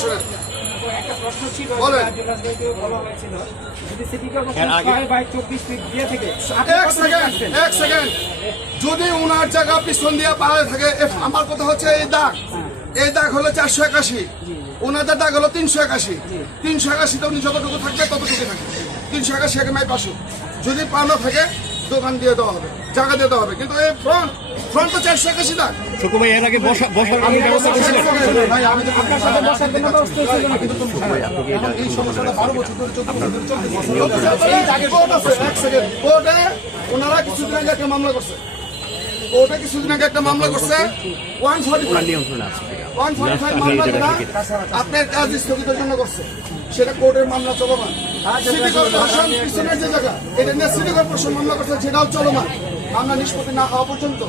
City একটা প্রশ্ন ছিল বলা হয়েছিল যদি সিটি কর্পোরেশন ছয় বাই চব্বিশ ফিট দিয়ে থেকে এক সেকেন্ড এক সেকেন্ড যদি ওনার জায়গা পিছন দিয়ে পাহাড়ে থাকে আমার কথা হচ্ছে এই দাগ। এই দাগ হলো চারশো একাশি। ওনাদের দাগ হলো তিনশো একাশি। তিনশো একাশিতে উনি যতটুকু থাকবে ততটুকু থাকে তিনশো একাশি এক মাই পাশে যদি পানো থাকে দোকান দিয়ে দেওয়া হবে জায়গা দিয়ে দেওয়া হবে। কিন্তু এই ফ্রন্ট ফ্রন্ট ভাই এর আগে বসা বসার আমি ব্যবস্থা ভাই আমি তো আপনার সাথে বসার জন্য ব্যবস্থা ছিল না কিন্তু এই সমস্যাটা বারো বছর ধরে চোদ্দ বছর ধরে চলতেছে। এই আগে কোর্ট আছে, এক সেকেন্ড। কোর্টে ওনারা কিছুদিন আগে একটা মামলা করছে। কোর্টে কিছুদিন আগে একটা মামলা করছে। One forty one forty five মামলা আপনার কাজ স্থগিতের জন্য করছে। সেটা কোর্টের মামলা চলমান। সিটি কর্পোরেশন পিছনের যে জায়গা এটা নিয়ে সিটি কর্পোরেশন মামলা করছে সেটাও চলমান। মামলা নিষ্পত্তি না হওয়া পর্যন্ত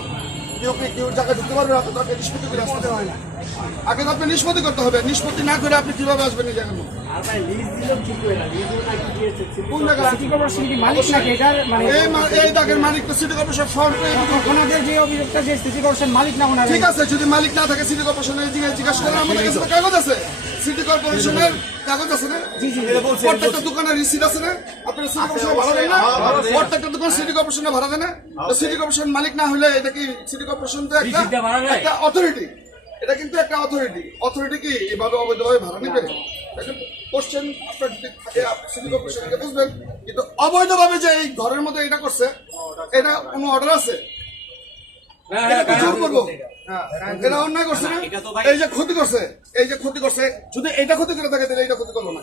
কেউ কেউ জায়গা ঢুকতে পারবে না তাকে নিষ্পত্তি করে আসতে হয় না আগে তো আপনি নিষ্পত্তি করতে হবে। নিষ্পত্তি না করে আপনি কীভাবে আসবেন এই জায়গার মধ্যে মানে এই মা- এই দাগের মালিক তো সিটি কর্পোরেশন ফ্রন্ট ওনাদের যে অভিযোগটা যে সিটি কর্পোরেশন মালিক না ওনার ঠিক আছে যদি মালিক না থাকে সিটি কর্পোরেশন জিজ্ঞাসা করেন আমাদের কাছে কাগজ আছে। সিটি কর্পোরেশনের কাগজ আছে না? প্রত্যেকটা দোকানের রিসিট আছে না? আপনারা সিটি কর্পোরেশনে ভাড়া দেন না? প্রত্যেকটা দোকান সিটি কর্পোরেশনে ভাড়া দেন না? তো সিটি কর্পোরেশন মালিক না হলে এটা কি সিটি কর্পোরেশন তো একটা একটা অথরিটি এটা কিন্তু একটা অথরিটি অথরিটি কি? এভাবে অবৈধভাবে ভাড়া নেবে। কোশ্চেন আপনার যদি থাকে আপনি সিটি কর্পোরেশনকে বুঝবেন। কিন্তু অবৈধভাবে যে এই ঘরের মধ্যে এটা করছে এটা কোনো অর্ডার আছে? এটা তো জোর করব অন্যায় করছে না এই যে ক্ষতি করছে এই যে ক্ষতি করছে যদি এটা ক্ষতি করে থাকে তাহলে এটা ক্ষতি করব না।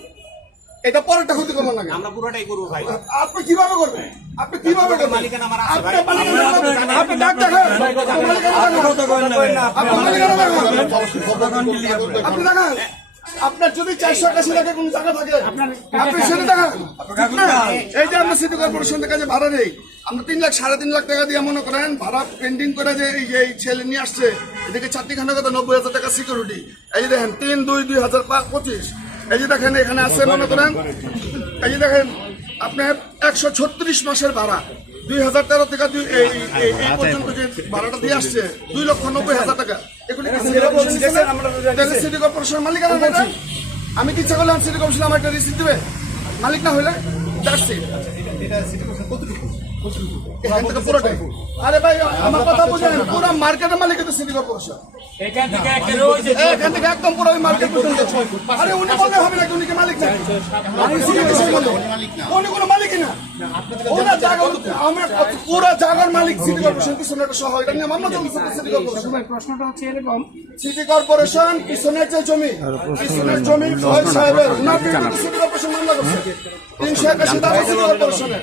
এটা পরেরটা ক্ষতি করব না আমরা পুরোটাই করব ভাই। আপনি কীভাবে করবেন? আপনি কীভাবে করবেন? মালিকানা আমার আছে ভাই। আপনি ডাক দেখান। মালিকানা দেখান। আপনি মালিকানা দেখান। আপনি দেখান। আপনার যদি চারশো একাশি টাকা কোন টাকা থাকে আপনি সেটা দেখান না, এই যে আমরা সিটি কর্পোরেশন থেকে যে ভাড়া নেই আমরা তিন লাখ সাড়ে তিন লাখ টাকা দিয়ে মনে করেন ভাড়া পেন্ডিং করে যে এই ছেলে নিয়ে আসছে এদিকে চারটি খানা কথা নব্বই হাজার টাকা সিকিউরিটি এই যে দেখেন তিন দুই দুই হাজার পাঁচ পঁচিশ। এই যে দেখেন এখানে আছে মনে করেন এই যে দেখেন আপনার একশো ছত্রিশ মাসের ভাড়া। দুই হাজার তেরো এই পর্যন্ত যে ভাড়াটা দিয়ে আসছে দুই লক্ষ নব্বই হাজার টাকা। এগুলি সিটি কর্পোরেশন দিচ্ছে না? তাহলে সিটি কর্পোরেশন মালিকানা বলছি। আমি কি ইচ্ছা করলাম সিটি কর্পোরেশন আমার একটা রিসিপ্ট দেবে? মালিক না হলে যাচ্ছি এখান থেকে পুরোটাই আরে ভাই আমার কথা বুঝেন পুরো মার্কেটের মালিক তো সিটি কর্পোরেশন। এখান থেকে একটা রয়েছে এখান থেকে একদম পুরো মার্কেট পর্যন্ত। আরে উনি বললে হবে না উনি কি মালিক না? আমি সিটি কর্পোরেশন বলব। উনি কোনো মালিকই না। ওনার জায়গা আমরা পুরো জায়গার মালিক সিটি কর্পোরেশন পিছনে একটা শহর এটা নিয়ে মামলা চলছে সিটি কর্পোরেশন। প্রশ্নটা হচ্ছে এরকম। সিটি কর্পোরেশন পিছনের যে জমি পিছনের জমি ফয়েজ সাহেবের ওনার বিরুদ্ধে সিটি কর্পোরেশন মামলা করছে। তিনশো একাশি টাকা সিটি কর্পোরেশনের।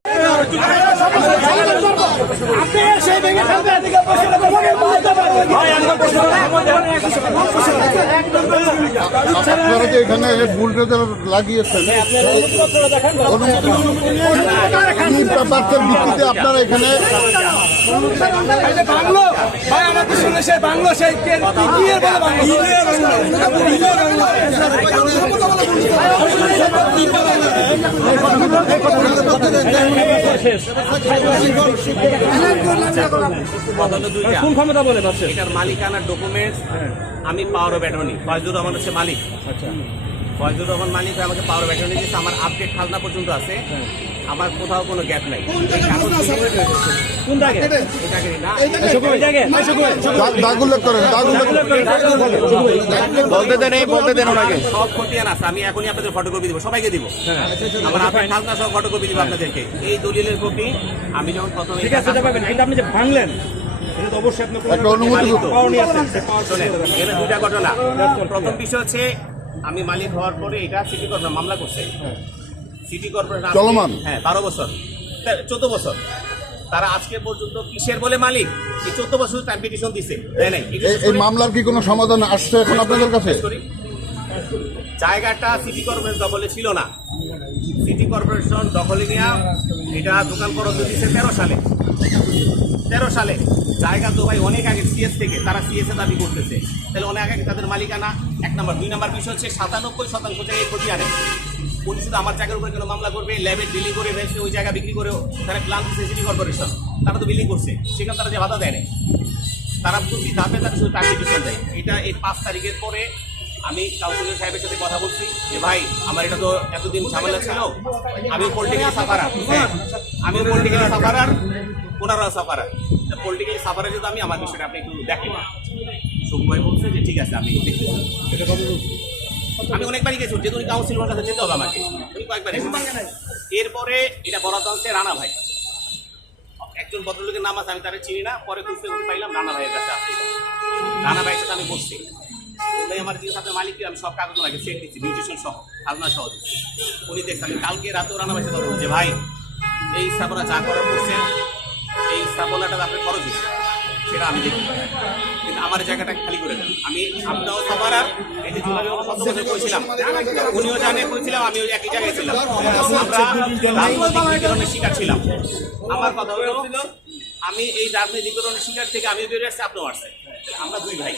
আপনারা যে এখানে বুলডোজার লাগিয়েছেন? অনুমতি ভিত্তিতে আপনারা এখানে বাংলো ভাই আমাদের শুনে সে বাংলো সেই বাংলো? কোন ক্ষমতা বলে এটার মালিকানার ডকুমেন্টস আমি power of attorney Faizur Rahman হচ্ছে মালিক। ফয়জুর রহমান মালিক আমাকে পাওয়ার ব্যাটারি দিয়েছে আমার আপডেট খাজনা পর্যন্ত আছে। আমার কোথাও কোনো গ্যাপ নাই। কোন আপনার? বলতে দেন এই বলতে দেন ওনাকে। সব খতিয়ান আছে আমি এখনই আপনাদের ফটোকপি দিব সবাইকে দিব। আমার আপডেট খাজনা সব ফটোকপি দিব আপনাদেরকে। এই দলিলের কপি আমি যখন প্রথমে ঠিক আছে সেটা আপনি যে ভাঙলেন এটা অবশ্যই আপনার দুইটা ঘটনা। প্রথম বিষয় হচ্ছে আমি মালিক হওয়ার পরে এটা সিটি কর্পোরেশন মামলা করছে। সিটি কর্পোরেশন চলমান। হ্যাঁ বারো বছর। চোদ্দ বছর। তারা আজকে পর্যন্ত কিসের বলে মালিক? এই চোদ্দ বছর টাইম পিটিশন দিছে। এই এই মামলার কি কোনো সমাধান আসছে এখন আপনাদের কাছে? জায়গাটা সিটি কর্পোরেশন দখলে ছিল না। সিটি কর্পোরেশন দখলে নেওয়া এটা দোকান বরাদ্দ দিয়েছে তেরো সালে। তেরো সালে। জায়গা তো ভাই অনেক আগে সিএস থেকে তারা সিএস এ দাবি করতেছে। তাহলে অনেক আগে তাদের মালিকানা এক নম্বর, দুই নম্বর বিষয় হচ্ছে সাতানব্বই শতাংশ জায়গায় ক্ষতি আনে। উনি শুধু আমার জায়গার উপরে কেন মামলা করবে? ল্যাবে বিল্ডিং করে ফেলছে ওই জায়গা বিক্রি করে তারা করছে সিটি কর্পোরেশন তারা তো বিল্ডিং করছে। সেখানে তারা যে বাধা দেয় নাই। তারা প্রতি ধাপে তারা শুধু টাকা ডিসিশন দেয়। এটা এই পাঁচ তারিখের পরে আমি কাউন্সিলর সাহেবের সাথে কথা বলছি যে, ভাই, আমার এটা তো এতদিন ঝামেলা ছিল। আমি পলিটিক্যালি সাফারার আমি পলিটিক্যালি সাফারার ওনারা সাফারার পলিটিক্যালি সাফারার যেহেতু আমি, আমার বিষয়টা আপনি একটু দেখেন। শুভ ভাই বলছে যে ঠিক আছে আমি দেখতেছি আমি অনেকবারই গেছি যেহেতু উনি কাউন্সিলর কাছে যেতে হবে আমাকে। উনি কয়েকবার। এরপরে এটা বরাদ্দ হচ্ছে রানা ভাই। একজন ভদ্রলোকের নাম আছে আমি তারা চিনি না পরে খুঁজতে খুঁজতে পাইলাম রানা ভাইয়ের কাছে আছে রানা ভাইয়ের সাথে আমি বসছি। উনি আমার যে সাথে মালিক আমি সব কাগজ লাগে চেক দিচ্ছি মিউটেশন সহ খাজনা সহ। দিচ্ছি উনি দেখছেন আমি কালকে রাতেও রানা ভাইয়ের সাথে বলছি ভাই এই স্থাপনা যা করার করছেন এই স্থাপনাটা আপনার খরচ হচ্ছে সেটা আমি দেখি কিন্তু আমার জায়গাটা খালি করে দেন। আমি আপনাও সবার আর এই যে জুলাই করেছিলাম উনিও জানে করেছিলাম আমিও একই জায়গায় ছিলাম। আমরা শিকার ছিলাম। আমার কথা হলো আমি এই বিতরণের শিকার থেকে আমি বেরিয়ে আসছি আপনিও আসছে আমরা দুই ভাই।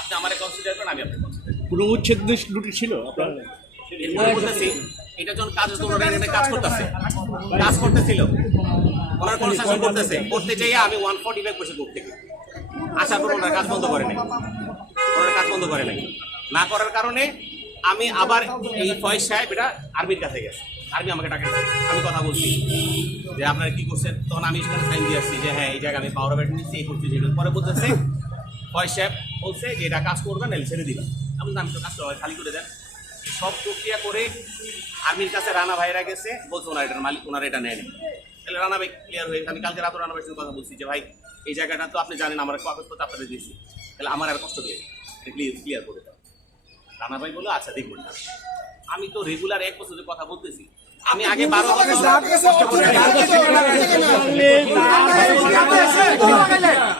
আপনি আমার কনসিডার করেন আমি আপনাকে কনসিডার কোনো উচ্ছেদ দুটি ছিল আপনার? এটা যখন কাজ এখানে কাজ করতেছে। কাজ করতেছিল। ওনার কনস্ট্রাকশন করতেছে। করতে চাই আমি ওয়ান ফর্টি বসে আশা করুন ওনার কাজ বন্ধ করে নাই। ওনার কাজ বন্ধ করে নাই। না করার কারণে আমি আবার এই ফয়েজ সাহেব এটা আর্মির কাছে গেছে। আর্মি আমাকে টাকা। আমি কথা বলছি যে আপনারা কি করছেন? তখন আমি সেখানে সাইন দিয়ে আসছি যে হ্যাঁ এই জায়গায় আমি পাওয়ার ব্যাট নিচ্ছি এই করছি যেটা পরে বলতেছে ফয়েজ সাহেব বলছে যে এটা কাজ করবেন নাহলে ছেড়ে দিবেন। আমি তো কাজ করব খালি করে দেন। সব প্রক্রিয়া করে আর্মির কাছে রানা ভাইরা গেছে, বলছে ওনার এটার মালিক, ওনার এটা নেয়নি। তাহলে রানা ভাই ক্লিয়ার হয়ে আমি কালকে রাত রানা ভাইয়ের সঙ্গে কথা বলছি যে, ভাই, এই জায়গাটা তো আপনি জানেন, আমার কাগজপত্র আপনাদের দিয়েছি। তাহলে আমার আর কষ্ট ক্লিয়ার ক্লিয়ার করে দাও। রানা ভাই বলো আচ্ছা দেখুন আমি তো রেগুলার এক বছর কথা বলতেছি। আমি আগে বারো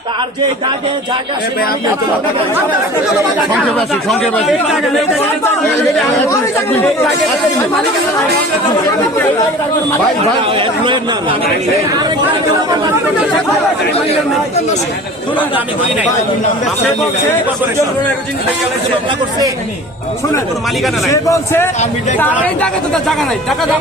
তার। সংক্ষেপে আমি বলি নাই মালিকানা নাই বলছে তো জায়গা নাই টাকা দাম